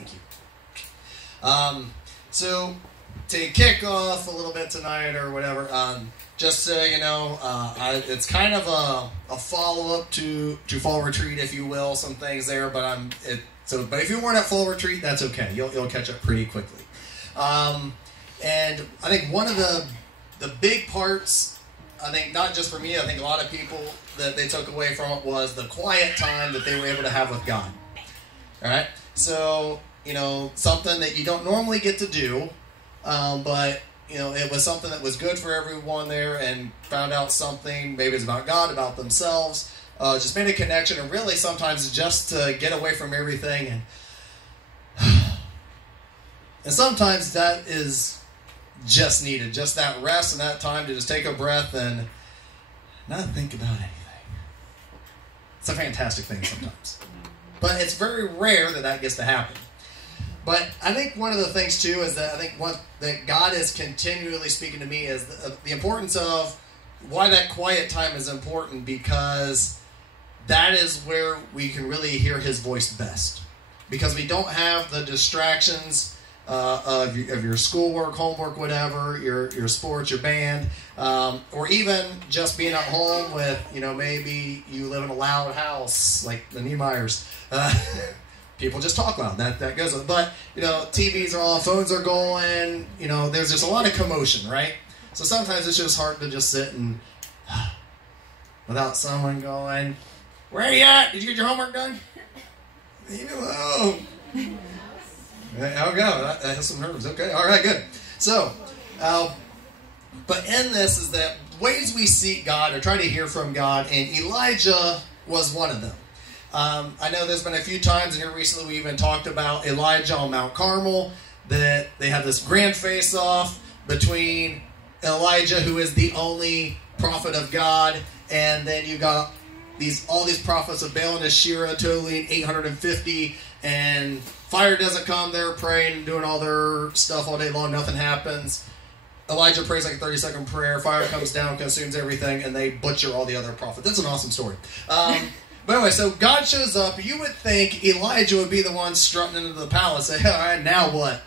Thank you. So to kick off a little bit tonight or whatever, just so you know, it's kind of a follow-up to fall retreat, if you will. Some things there, but but if you weren't at fall retreat, that's okay. You'll catch up pretty quickly. And I think one of the big parts, I think not just for me, I think a lot of people that they took away from it was the quiet time that they were able to have with God. All right? So, something that you don't normally get to do, but, it was something that was good for everyone there and found out something, maybe it's about God, about themselves, just made a connection, and really sometimes just to get away from everything. And sometimes that is just needed, just that rest and that time to just take a breath and not think about anything. It's a fantastic thing sometimes. But it's very rare that gets to happen. But I think one of the things too is that I think that God is continually speaking to me is the importance of why that quiet time is important, because that is where we can really hear His voice best. Because we don't have the distractions of your schoolwork, homework, whatever, your sports, your band, or even just being at home with, maybe you live in a loud house like the Niemeyers. People just talk loud. That goes on. But, TVs are on, phones are going, there's just a lot of commotion, right? So sometimes it's just hard to just sit and, without someone going, "Where are you at? Did you get your homework done?" Leave me alone. I'll go. That has some nerves. Okay. All right, good. So, but in this is that ways we seek God or try to hear from God, and Elijah was one of them. I know there's been a few times in here recently we even talked about Elijah on Mount Carmel, that they have this grand face-off between Elijah, who is the only prophet of God, and then you got all these prophets of Baal and Asherah, totaling 850, and fire doesn't come. They're praying and doing all their stuff all day long. Nothing happens. Elijah prays like a 30-second prayer. Fire comes down, consumes everything, and they butcher all the other prophets. That's an awesome story. But anyway, so God shows up. You would think Elijah would be the one strutting into the palace. Say, all right, now what?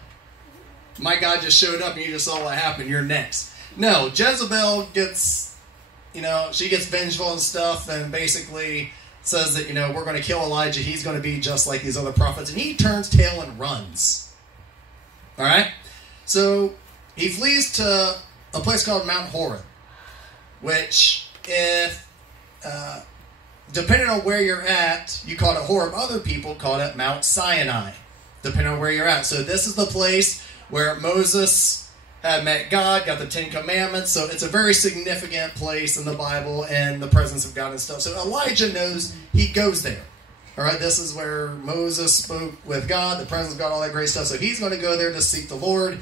My God just showed up and you just saw what happened. You're next. No, Jezebel gets, she gets vengeful and stuff, and basically says that, we're going to kill Elijah. He's going to be just like these other prophets. And he turns tail and runs. All right? So he flees to a place called Mount Horeb, which if, depending on where you're at, you call it Horeb. Other people call it Mount Sinai, depending on where you're at. So this is the place where Moses had met God, got the Ten Commandments. So it's a very significant place in the Bible and the presence of God and stuff. So Elijah knows he goes there. All right, this is where Moses spoke with God, the presence of God, all that great stuff. So he's going to go there to seek the Lord.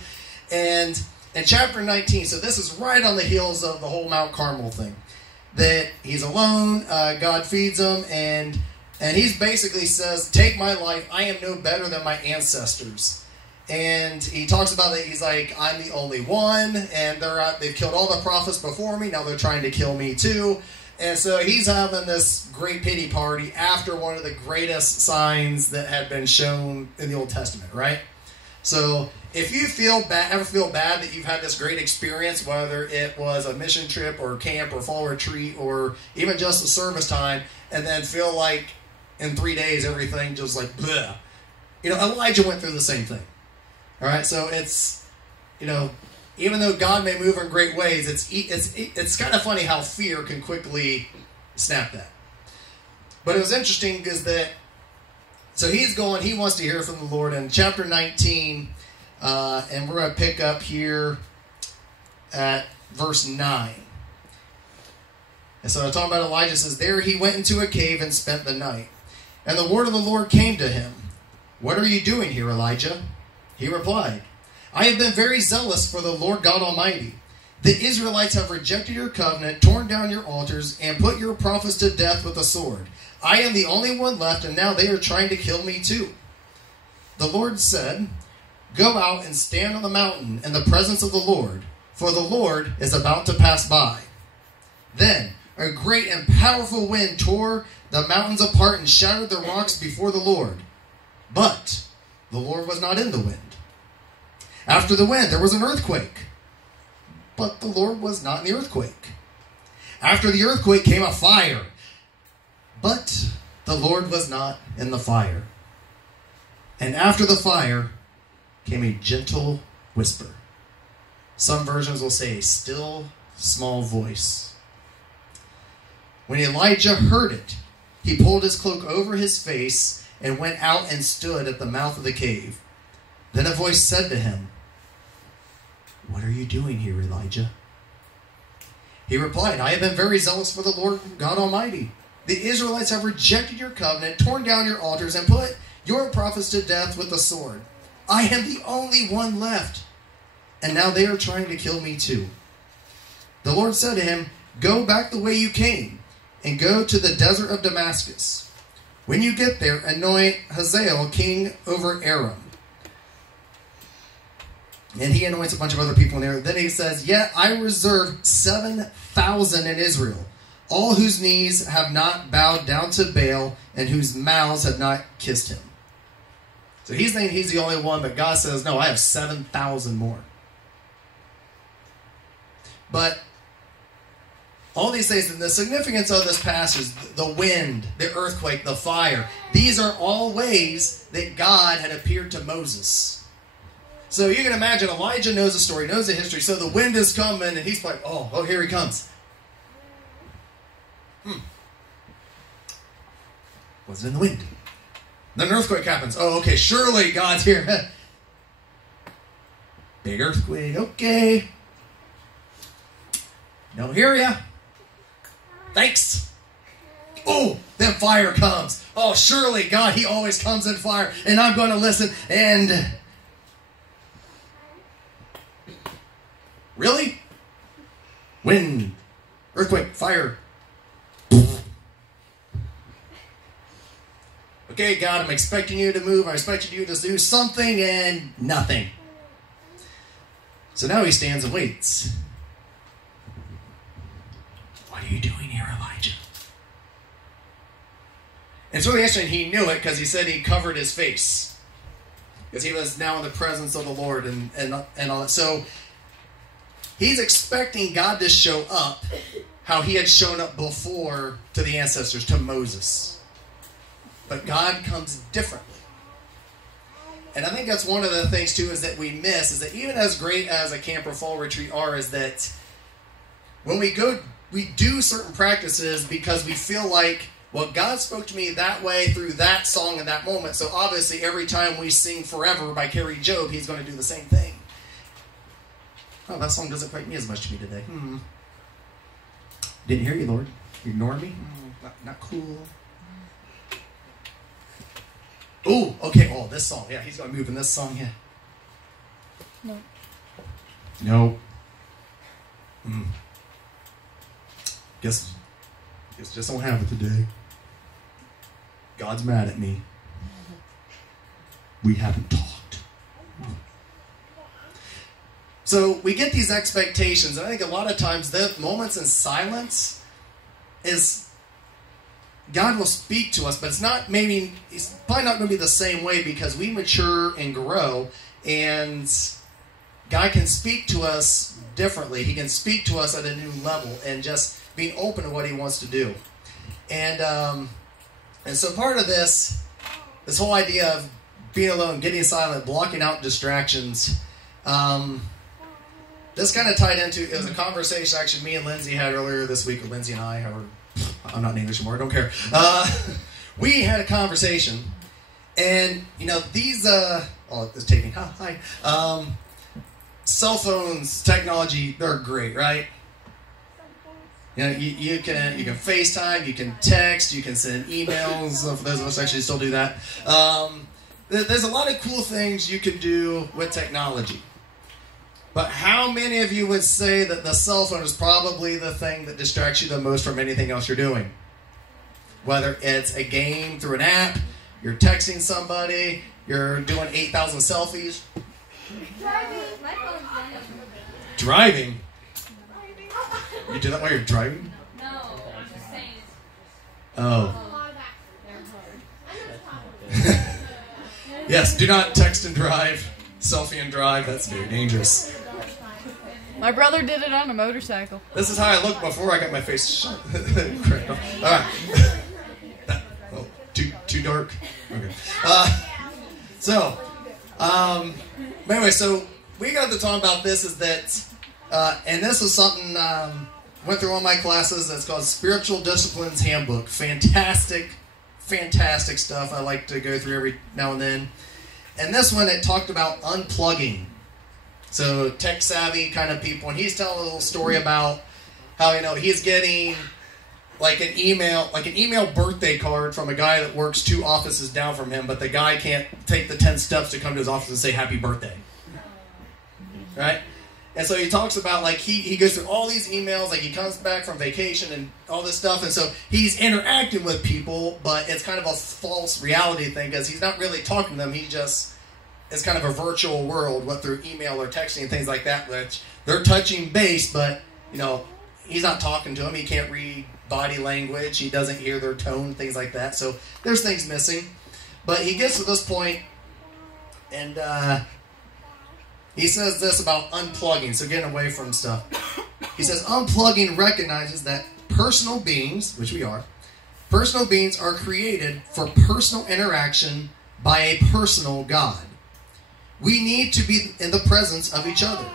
And in chapter 19, so this is right on the heels of the whole Mount Carmel thing, that he's alone, God feeds him, and he basically says, "Take my life, I am no better than my ancestors." And he talks about that. He's like, "I'm the only one, and they've killed all the prophets before me. Now they're trying to kill me too." And so he's having this great pity party after one of the greatest signs that had been shown in the Old Testament, right? So if you ever feel bad that you've had this great experience, whether it was a mission trip or camp or fall retreat or even just a service time, and then feel like in 3 days everything just like bleh. Elijah went through the same thing. All right, so it's, even though God may move in great ways, it's kind of funny how fear can quickly snap that. But it was interesting is that, so he wants to hear from the Lord in chapter 19, and we're going to pick up here at verse 9. And so I'm talking about Elijah says, "There he went into a cave and spent the night. And the word of the Lord came to him. 'What are you doing here, Elijah?' He replied, 'I have been very zealous for the Lord God Almighty. The Israelites have rejected your covenant, torn down your altars, and put your prophets to death with the sword. I am the only one left, and now they are trying to kill me too.' The Lord said, 'Go out and stand on the mountain in the presence of the Lord, for the Lord is about to pass by.' Then a great and powerful wind tore the mountains apart and shattered the rocks before the Lord. But the Lord was not in the wind. After the wind, there was an earthquake, but the Lord was not in the earthquake. After the earthquake came a fire, but the Lord was not in the fire. And after the fire came a gentle whisper. Some versions will say a still, small voice. When Elijah heard it, he pulled his cloak over his face and went out and stood at the mouth of the cave. Then a voice said to him, "What are you doing here, Elijah?" He replied, "I have been very zealous for the Lord God Almighty. The Israelites have rejected your covenant, torn down your altars, and put your prophets to death with the sword. I am the only one left, and now they are trying to kill me too." The Lord said to him, "Go back the way you came, and go to the desert of Damascus. When you get there, anoint Hazael king over Aram." And he anoints a bunch of other people in there. Then he says, "Yet I reserve 7,000 in Israel, all whose knees have not bowed down to Baal and whose mouths have not kissed him." So he's thinking he's the only one, but God says, "No, I have 7,000 more." But all these things, and the significance of this passage, the wind, the earthquake, the fire, these are all ways that God had appeared to Moses. So you can imagine Elijah knows the story, knows the history. So the wind is coming, and he's like, oh, here he comes. Wasn't in the wind. Then an earthquake happens. Oh, okay, surely God's here. Big earthquake, okay. Don't hear ya. Thanks. Oh, then fire comes. Oh, surely God, he always comes in fire, and I'm going to listen. And really? Wind, earthquake, fire. Okay, God, I'm expecting you to move. I'm expecting you to do something, and nothing. So now he stands and waits. What are you doing here, Elijah? And it's really interesting. He knew it because he said he covered his face, because he was now in the presence of the Lord and all that. So he's expecting God to show up how he had shown up before to the ancestors, to Moses. But God comes differently. And I think that's one of the things, too, is that we miss, is that even as great as a camp or fall retreat are, is that when we go, we do certain practices because we feel like, well, God spoke to me that way through that song in that moment. So obviously every time we sing Forever by Carrie Job, he's going to do the same thing. Oh, that song doesn't quite mean as much to me today. Didn't hear you, Lord. You ignored me? Not cool. Oh, okay. Oh, this song. Yeah, he's going to move in this song. Yeah. No. Guess just don't have it today. God's mad at me. We haven't talked. So we get these expectations, and I think a lot of times the moments in silence is God will speak to us, but it's probably not going to be the same way, because we mature and grow, and God can speak to us differently. He can speak to us at a new level, and just being open to what he wants to do. And so part of this whole idea of being alone, getting silent, blocking out distractions, this kind of tied into, it was a conversation actually me and Lindsay had earlier this week, or Lindsay and I, or I'm not in English anymore, I don't care. We had a conversation, and these it's taking hi. Cell phones, technology, they're great, right? You can FaceTime, you can text, you can send emails. For those of us who actually still do that, there's a lot of cool things you can do with technology. But how many of you would say that the cell phone is probably the thing that distracts you the most from anything else you're doing? Whether it's a game through an app, you're texting somebody, you're doing 8,000 selfies. Driving? You do that while you're driving? No, I'm just saying. Yes, do not text and drive. Selfie and drive. That's very dangerous. My brother did it on a motorcycle. This is how I looked before I got my face shut. All right. Oh, too dark? Okay. Anyway, so we got to talk about this is that, and this is something went through one of my classes that's called Spiritual Disciplines Handbook. Fantastic stuff I like to go through every now and then. And this one, it talked about unplugging. So tech savvy kind of people, and he's telling a little story about how, he's getting like an email birthday card from a guy that works 2 offices down from him, but the guy can't take the 10 steps to come to his office and say happy birthday. Right? And so he talks about, like, he goes through all these emails, like he comes back from vacation and all this stuff, and so he's interacting with people, but it's kind of a false reality thing because he's not really talking to them. He just is kind of a virtual world, what through email or texting and things like that, which they're touching base, but, he's not talking to them. He can't read body language. He doesn't hear their tone, things like that. So there's things missing. But he gets to this point, and he says this about unplugging, so getting away from stuff. He says, unplugging recognizes that personal beings, which we are, personal beings are created for personal interaction by a personal God. We need to be in the presence of each other.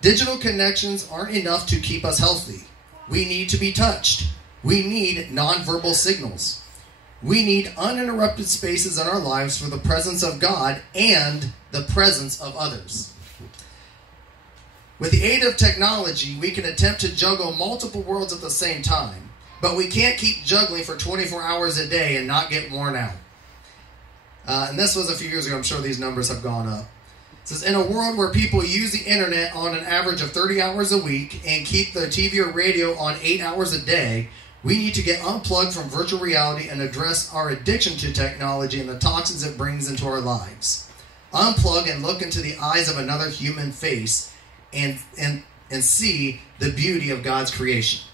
Digital connections aren't enough to keep us healthy. We need to be touched. We need nonverbal signals. We need uninterrupted spaces in our lives for the presence of God and the presence of others. With the aid of technology, we can attempt to juggle multiple worlds at the same time, but we can't keep juggling for 24 hours a day and not get worn out. And this was a few years ago. I'm sure these numbers have gone up. It says, in a world where people use the internet on an average of 30 hours a week and keep their TV or radio on 8 hours a day, we need to get unplugged from virtual reality and address our addiction to technology and the toxins it brings into our lives. Unplug and look into the eyes of another human face and see the beauty of God's creation.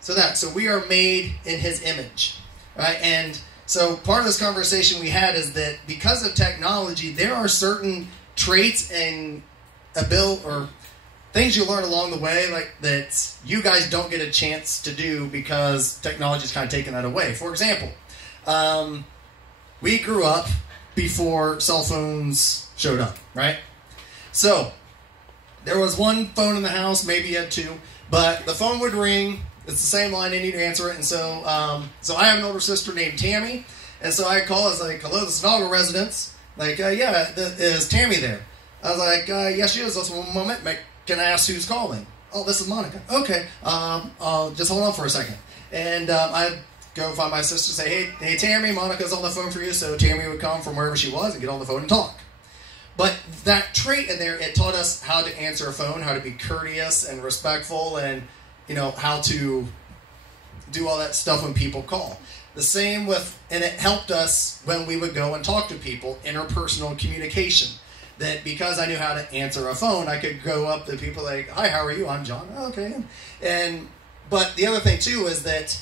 So we are made in His image, right? And so part of this conversation we had is that because of technology, there are certain traits and or things you learn along the way, like that you guys don't get a chance to do because technology's kind of taken that away. For example, we grew up before cell phones showed up, right? So there was one phone in the house, maybe you had 2, but the phone would ring. It's the same line, they need to answer it. And so I have an older sister named Tammy, and so I call, I was like, hello, this is Naga residence. Like, yeah, is Tammy there? I was like, yes, she is. Just one moment. Can I ask who's calling? Oh, this is Monica. Okay, I'll just hold on for a second. And I'd go find my sister, say, hey, Tammy, Monica's on the phone for you. So Tammy would come from wherever she was and get on the phone and talk. But that trait in there, it taught us how to answer a phone, how to be courteous and respectful, and how to do all that stuff when people call. The same and it helped us when we would go and talk to people, interpersonal communication. That because I knew how to answer a phone, I could go up to people like, hi, how are you? I'm John. Oh, okay. But the other thing too is that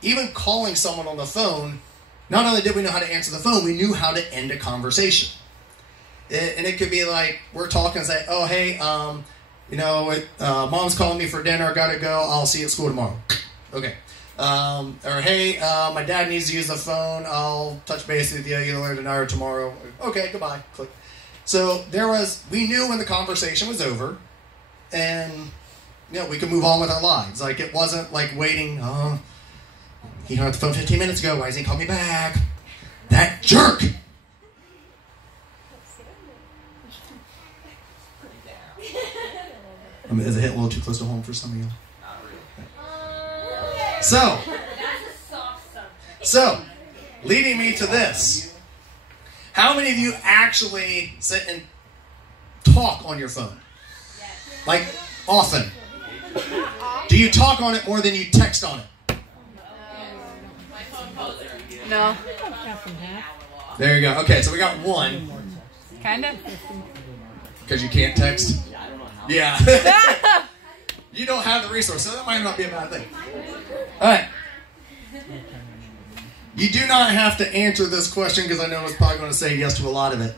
even calling someone on the phone, not only did we know how to answer the phone, we knew how to end a conversation. And it could be like, we're talking and say, oh, hey, mom's calling me for dinner, gotta go, I'll see you at school tomorrow. Okay. Or hey, my dad needs to use the phone, I'll touch base with you either later tonight or tomorrow. Okay, goodbye. Click. So we knew when the conversation was over, and we could move on with our lives. Like, it wasn't like waiting, he hung up the phone 15 minutes ago, why hasn't he called me back? That jerk! Is it hit a little too close to home for some of you? So, leading me to this. How many of you actually sit and talk on your phone? Like, often? Do you talk on it more than you text on it? No. There you go. Okay, so we got one. Kind of. Because you can't text? Yeah. You don't have the resource, so that might not be a bad thing. All right. You do not have to answer this question because I know it's probably going to say yes to a lot of it.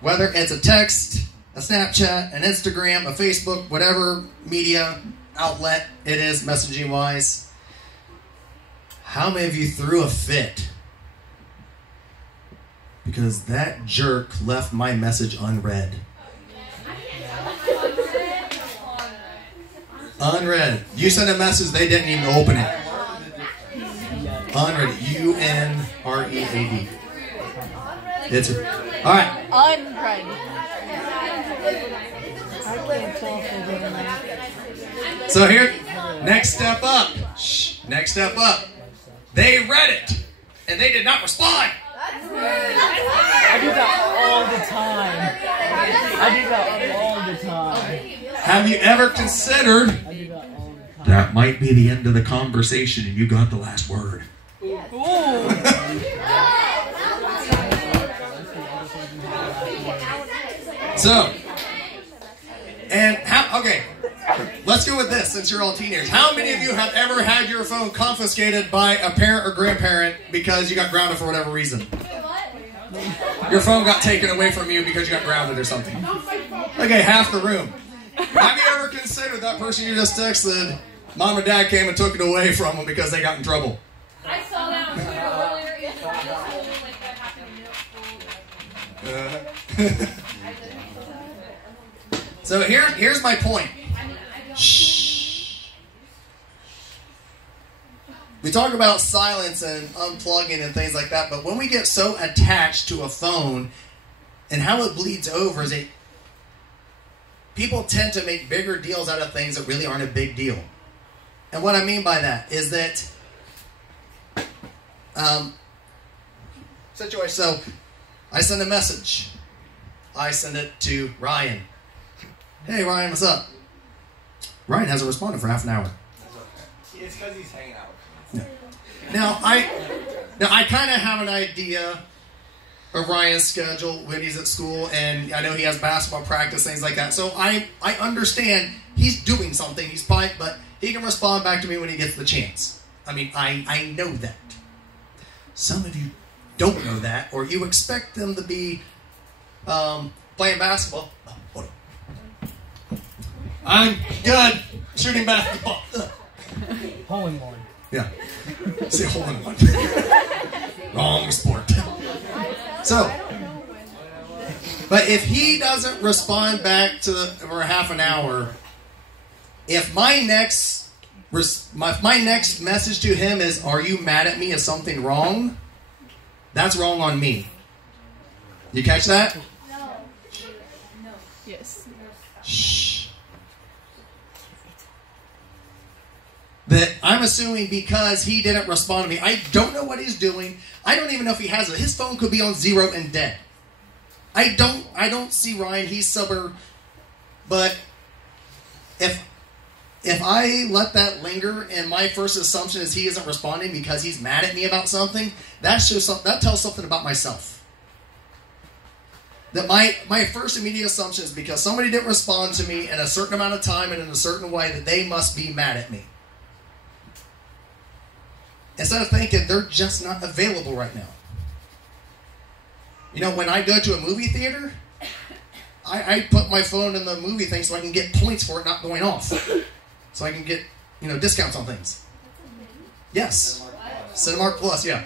Whether it's a text, a Snapchat, an Instagram, a Facebook, whatever media outlet it is, messaging-wise, how many of you threw a fit because that jerk left my message unread? Unread. You sent a message, they didn't even open it. Unread. UNREAD. It's all right. Unread. So here, next step up. Next step up. They read it, and they did not respond. I do that all the time. I do that all the time. Have you ever considered I do that all the time. that might be the end of the conversation and you got the last word? So, and how, okay, let's go with this since you're all teenagers. How many of you have ever had your phone confiscated by a parent or grandparent because you got grounded for whatever reason? Your phone got taken away from you because you got grounded or something. Okay, half the room. Have you ever considered that person you just texted, mom or dad came and took it away from them because they got in trouble? I saw that on Twitter earlier. It's like that happened in So here's my point. Shh. We talk about silence and unplugging and things like that, but when we get so attached to a phone and how it bleeds over is people tend to make bigger deals out of things that really aren't a big deal. And what I mean by that is that situation. So I send a message. I send it to Ryan. Hey Ryan, what's up? Ryan hasn't responded for half an hour. It's because he's hanging out. Yeah. Now I kind of have an idea of Ryan's schedule when he's at school, and I know he has basketball practice, things like that. So I understand he's doing something. He's probably, but he can respond back to me when he gets the chance. I mean, I know that. Some of you don't know that, or you expect them to be playing basketball. Oh, hold on. I'm good shooting basketball. Hole in one. Yeah. Say hole in one. Wrong sport. So, but if he doesn't respond back for half an hour, if my next message to him is, "Are you mad at me? Is something wrong?" That's wrong on me. You catch that? No. Yes. Shh. That I'm assuming because he didn't respond to me. I don't know what he's doing. I don't even know if he has it. His phone could be on 0 and dead. I don't see Ryan. He's sober. But if I let that linger and my first assumption is he isn't responding because he's mad at me about something, that tells something about myself. That my first immediate assumption is because somebody didn't respond to me in a certain amount of time and in a certain way that they must be mad at me. Instead of thinking they're just not available right now. You know, when I go to a movie theater, I put my phone in the movie thing so I can get points for it not going off. So I can get, discounts on things. Yes. Cinemark Plus, yeah.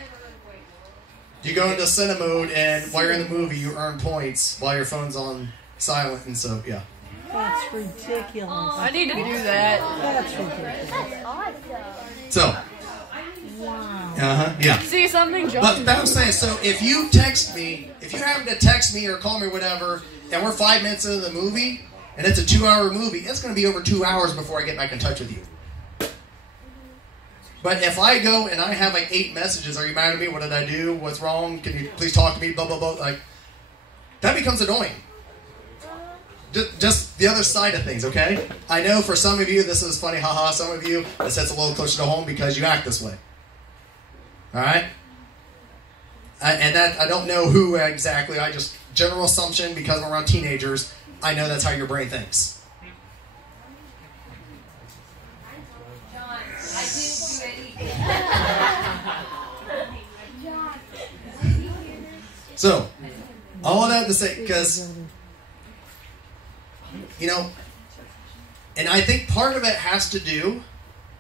You go into cinema mode, and while you're in the movie, you earn points while your phone's on silent, and so, yeah. That's ridiculous. I need to do that. That's ridiculous. So. Wow. Yeah. See something, John? But I'm saying, so if you happen to text me or call me or whatever, and we're 5 minutes into the movie, and it's a 2-hour movie, it's going to be over 2 hours before I get back in touch with you. But if I go and I have like 8 messages, are you mad at me? What did I do? What's wrong? Can you please talk to me? Blah, blah, blah. Like, that becomes annoying. Just the other side of things, okay? I know for some of you this is funny, haha. Some of you this hits a little closer to home because you act this way. All right? And that I don't know who exactly. I just, general assumption, because I'm around teenagers, I know that's how your brain thinks. John, I didn't do anything. So, all of that to say, because, and I think part of it has to do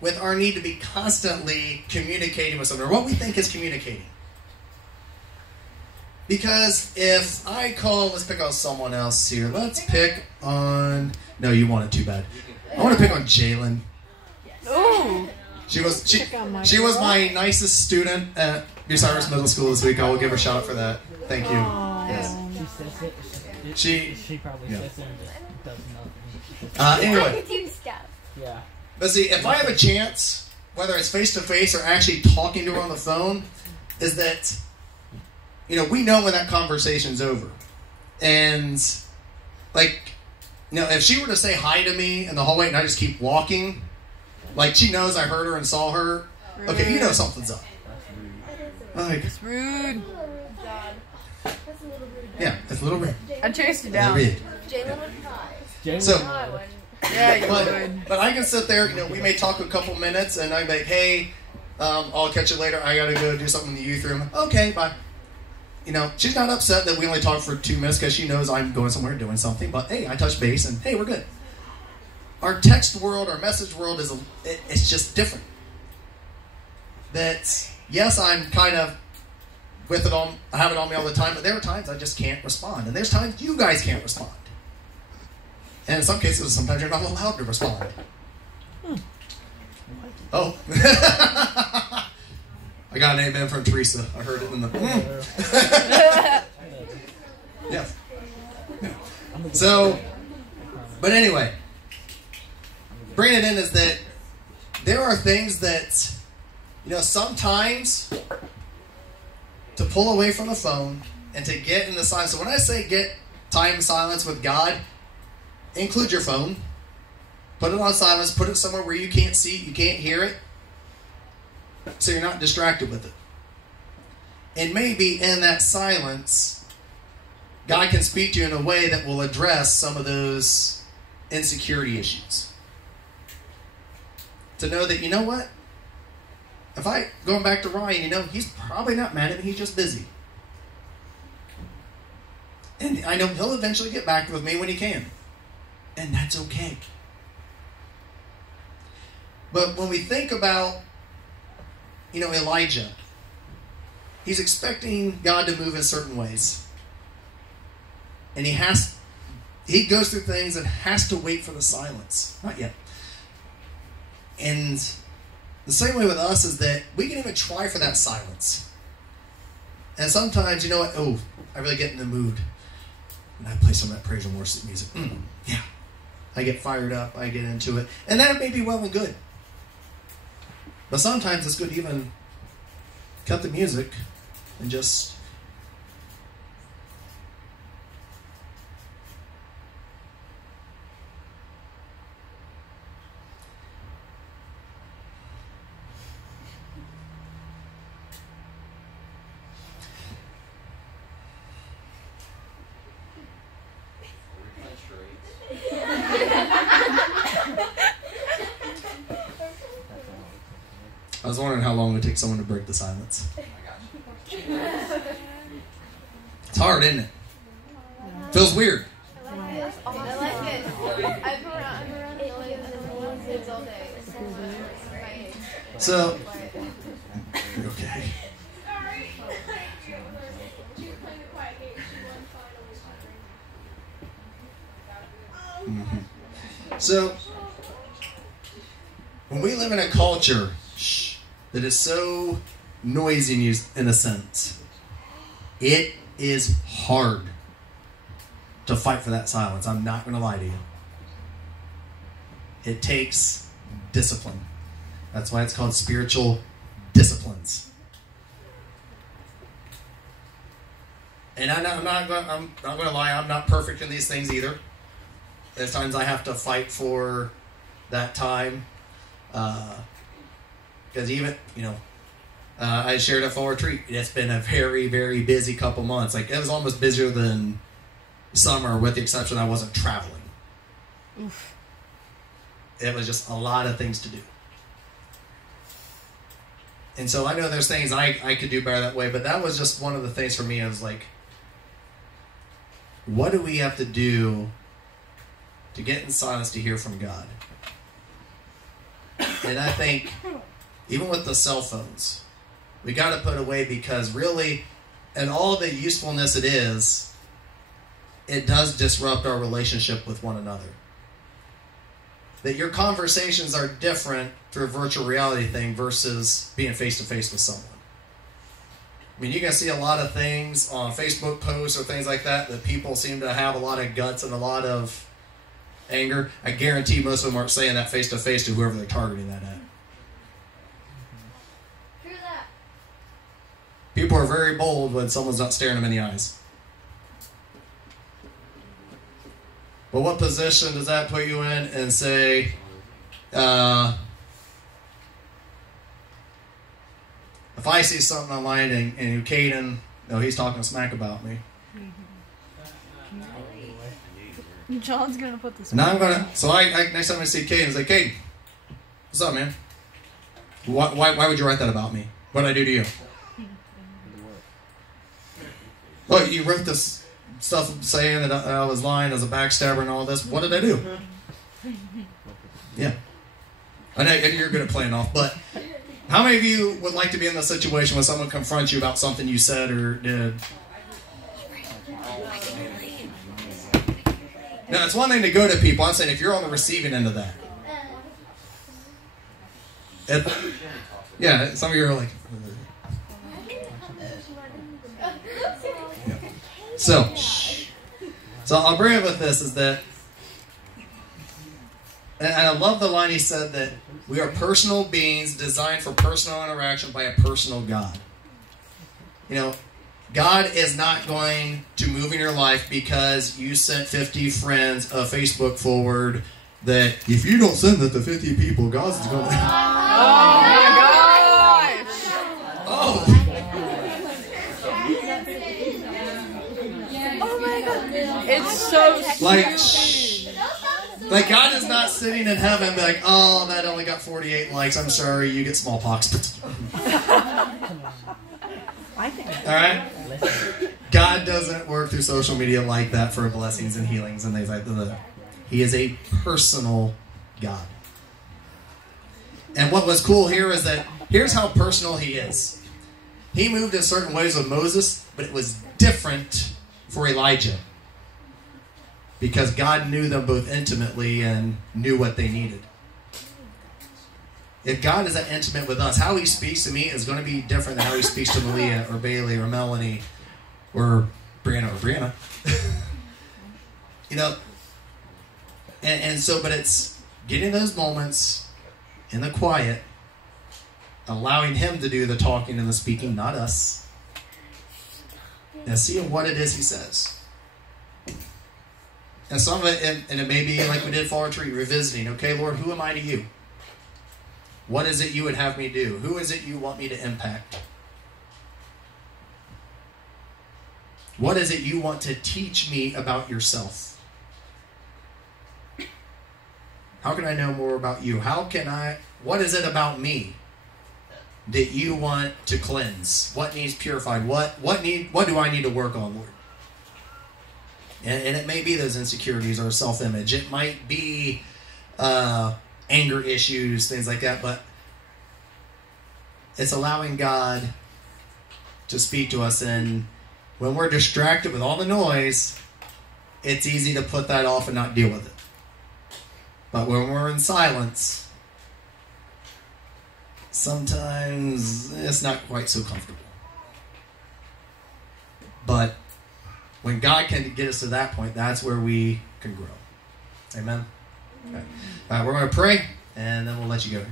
with our need to be constantly communicating with someone, or what we think is communicating. Because if I call, let's pick on someone else here. Let's pick on, no, you want it too bad. I want to pick on Jalen. Ooh. She was my nicest student at Bucyrus Middle School this week. I will give her a shout out for that. Thank you. Yes. She probably says it and does nothing. Anyway. Yeah. But see, if I have a chance, whether it's face to face or actually talking to her on the phone, is that, we know when that conversation's over. And, if she were to say hi to me in the hallway and I just keep walking, she knows I heard her and saw her, okay, something's up. It's rude. Yeah, it's a little rude. I chased you down. Jalen would cry. So, Yeah, you would. but I can sit there, we may talk a couple minutes, and I'm like, hey, I'll catch you later. I gotta go do something in the youth room. Okay, bye. She's not upset that we only talked for 2 minutes because she knows I'm going somewhere doing something. But hey, I touched base, and hey, we're good. Our text world, our message world it's just different. That yes, I'm kind of with it on. I have it on me all the time, but there are times I just can't respond, and there's times you guys can't respond. And in some cases, sometimes you're not allowed to respond. Oh. I got an amen from Teresa. I heard it in the... Yeah. So, but anyway, bringing it in is that there are things that, sometimes to pull away from the phone and to get in the silence. So when I say get time in silence with God, include your phone. Put it on silence. Put it somewhere where you can't see it, you can't hear it, so you're not distracted with it. And maybe in that silence, God can speak to you in a way that will address some of those insecurity issues. To know that, what? If going back to Ryan, he's probably not mad at me, he's just busy. And I know he'll eventually get back with me when he can. And that's okay. But when we think about, Elijah, he's expecting God to move in certain ways. And he goes through things and has to wait for the silence. Not yet. And the same way with us is that we can even try for that silence. And sometimes, oh, I really get in the mood. And I play some of that praise and worship music. Yeah. I get fired up. I get into it. And that may be well and good. But sometimes it's good to even cut the music and just... I was wondering how long it would take someone to break the silence. It's hard, isn't it? Feels weird. I like it. I've been around kids all day. So, okay. So, when we live in a culture that is so noisy in a sense, it is hard to fight for that silence. I'm not going to lie to you. It takes discipline. That's why it's called spiritual disciplines. And I'm not going to lie, I'm not perfect in these things either. There's times I have to fight for that time. Because even, I shared a fall retreat. It's been a very, very busy couple months. It was almost busier than summer, with the exception I wasn't traveling. Oof. It was just a lot of things to do. And so I know there's things I could do better that way, but that was just one of the things for me. I was like, what do we have to do to get in silence to hear from God? And I think, even with the cell phones, we got to put away, because really, and all the usefulness it is, it does disrupt our relationship with one another. That your conversations are different through a virtual reality thing versus being face-to-face with someone. I mean, you can see a lot of things on Facebook posts or things like that people seem to have a lot of guts and a lot of anger. I guarantee most of them aren't saying that face-to-face to whoever they're targeting that at. True that. People are very bold when someone's not staring them in the eyes. But what position does that put you in? And say, if I see something online and Caden, he's talking smack about me. John's gonna put this. Now I'm gonna. So I next time I see Caden, I say, Caden, what's up, man? Why would you write that about me? What did I do to you? Oh, you wrote this stuff saying that I was lying as a backstabber and all this. What did I do? Yeah. I know you're good at playing off, but how many of you would like to be in the situation when someone confronts you about something you said or did? Now, it's one thing to go to people. I'm saying if you're on the receiving end of that. Yeah, some of you are like... Yeah. So I'll bring it with this, is that, and I love the line he said, that we are personal beings designed for personal interaction by a personal God. God is not going to move in your life because you sent 50 friends a Facebook forward that if you don't send that to 50 people, God's going to... Oh my gosh! Oh! Oh my god! It's so stupid. Like God is not sitting in heaven like, oh, that only got 48 likes. I'm sorry, you get smallpox. Alright? God doesn't work through social media like that for blessings and healings and things like that. He is a personal God. And what was cool here is that here's how personal he is. He moved in certain ways with Moses, but it was different for Elijah. Because God knew them both intimately and knew what they needed. If God is that intimate with us, how he speaks to me is going to be different than how he speaks to Malia or Bailey or Melanie or Brianna. And so, but it's getting those moments in the quiet, allowing him to do the talking and the speaking, not us, and seeing what it is he says. And some of it, and it may be like we did Fall Retreat, revisiting. Okay, Lord, who am I to you? What is it you would have me do? Who is it you want me to impact? What is it you want to teach me about yourself? How can I know more about you? What is it about me that you want to cleanse? What needs purified? What do I need to work on, Lord? And it may be those insecurities or self-image. It might be anger issues, things like that, but it's allowing God to speak to us. And when we're distracted with all the noise, it's easy to put that off and not deal with it. But when we're in silence, sometimes it's not quite so comfortable. But when God can get us to that point, that's where we can grow. Amen? Okay. All right, we're going to pray, and then we'll let you go.